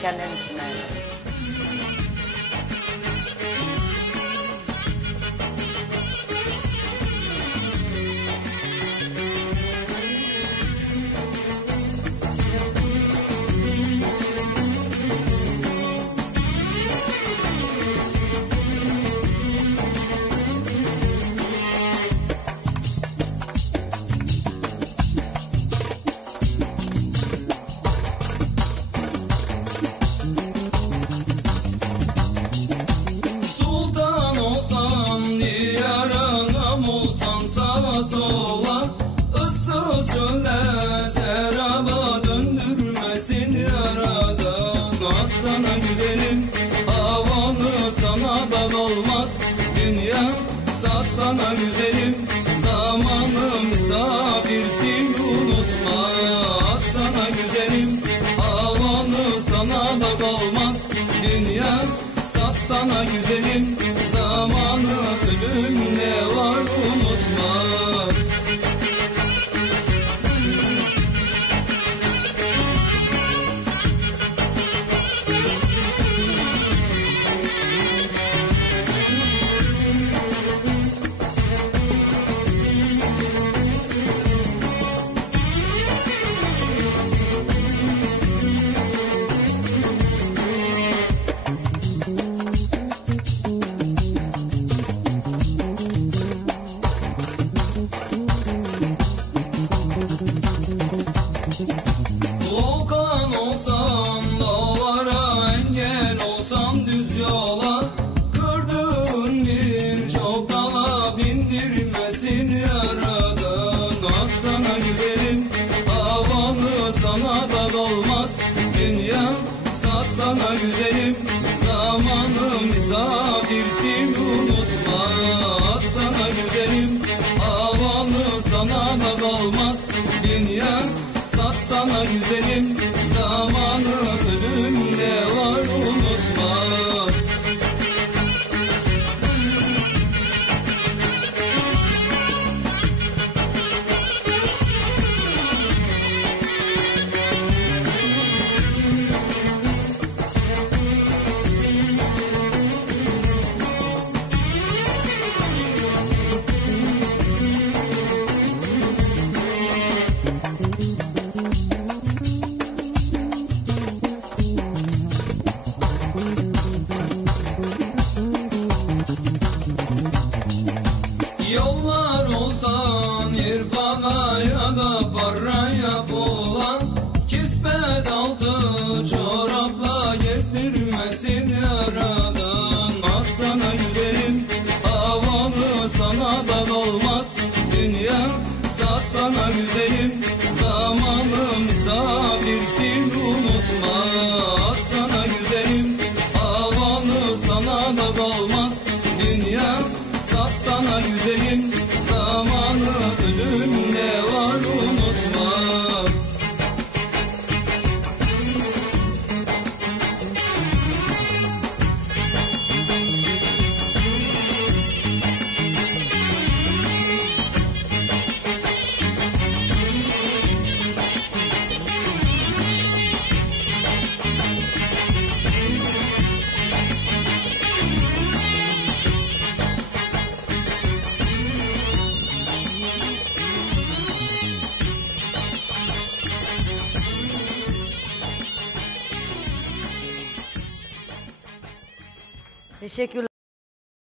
キャンネルにしまい。Sağa sola ıssız seraba döndürmesin yaradan Atsana güzelim havanı sana da olmaz Dünya satsana güzelim zamanı misafirsin unutma. Atsana güzelim havanı sana da olmaz Dünya satsana güzelim zamanı ölüm ne var unutma yola Kırdığın birçok dala bindirmesin yaradan. Atsana güzelim havanı sana da olmaz Dünya satsana güzelim zamanı misafirsin unutma. Atsana güzelim havanı sana da olmaz Dünya satsana güzelim zamanı ölüm ne var? unutma zamanı misafirsin unutma. Atsana güzelim havanı sana da olmaz Dünya satsana güzelim zamanı ölüm ne var Teşekkürler.